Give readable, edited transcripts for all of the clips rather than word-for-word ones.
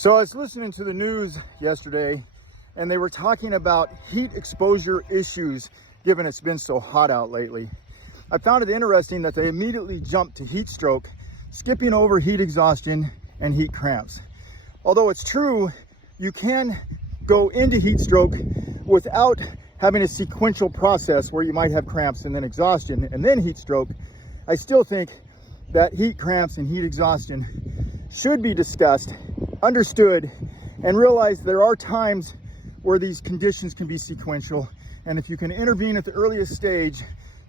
So I was listening to the news yesterday, and they were talking about heat exposure issues, given it's been so hot out lately. I found it interesting that they immediately jumped to heat stroke, skipping over heat exhaustion and heat cramps. Although it's true, you can go into heat stroke without having a sequential process where you might have cramps and then exhaustion and then heat stroke. I still think that heat cramps and heat exhaustion should be discussed, understood, and realize there are times where these conditions can be sequential, and if you can intervene at the earliest stage,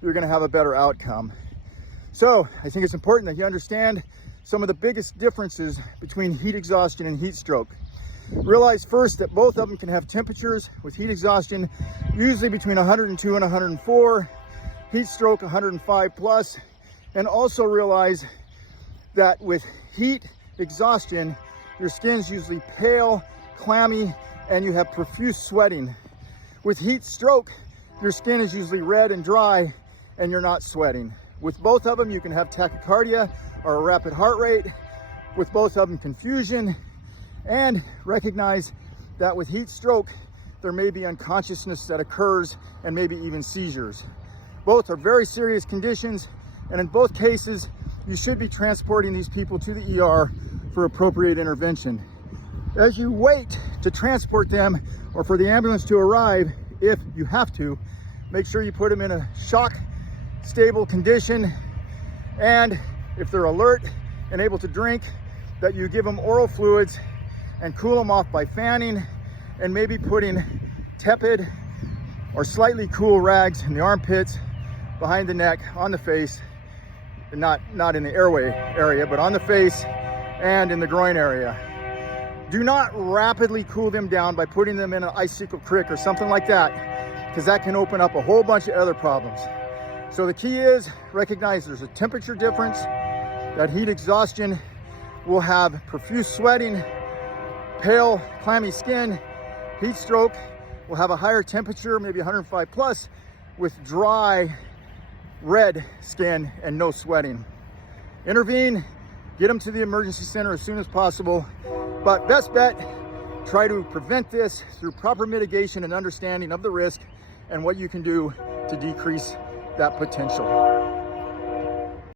you're going to have a better outcome. So I think it's important that you understand some of the biggest differences between heat exhaustion and heat stroke. Realize first that both of them can have temperatures, with heat exhaustion usually between 102 and 104, heat stroke 105 plus, and also realize that with heat exhaustion, your skin's usually pale, clammy, and you have profuse sweating. With heat stroke, your skin is usually red and dry, and you're not sweating. With both of them, you can have tachycardia or a rapid heart rate. With both of them, confusion. And recognize that with heat stroke, there may be unconsciousness that occurs and maybe even seizures. Both are very serious conditions, and in both cases, you should be transporting these people to the ER for appropriate intervention. As you wait to transport them or for the ambulance to arrive, if you have to, make sure you put them in a shock stable condition, and if they're alert and able to drink, that you give them oral fluids and cool them off by fanning and maybe putting tepid or slightly cool rags in the armpits, behind the neck, on the face, not in the airway area, but on the face and in the groin area. Do not rapidly cool them down by putting them in an icicle crick or something like that, because that can open up a whole bunch of other problems. So the key is recognize there's a temperature difference, that heat exhaustion will have profuse sweating, pale, clammy skin. Heat stroke will have a higher temperature, maybe 105 plus, with dry, red skin and no sweating. Intervene, get them to the emergency center as soon as possible. But best bet, try to prevent this through proper mitigation and understanding of the risk and what you can do to decrease that potential.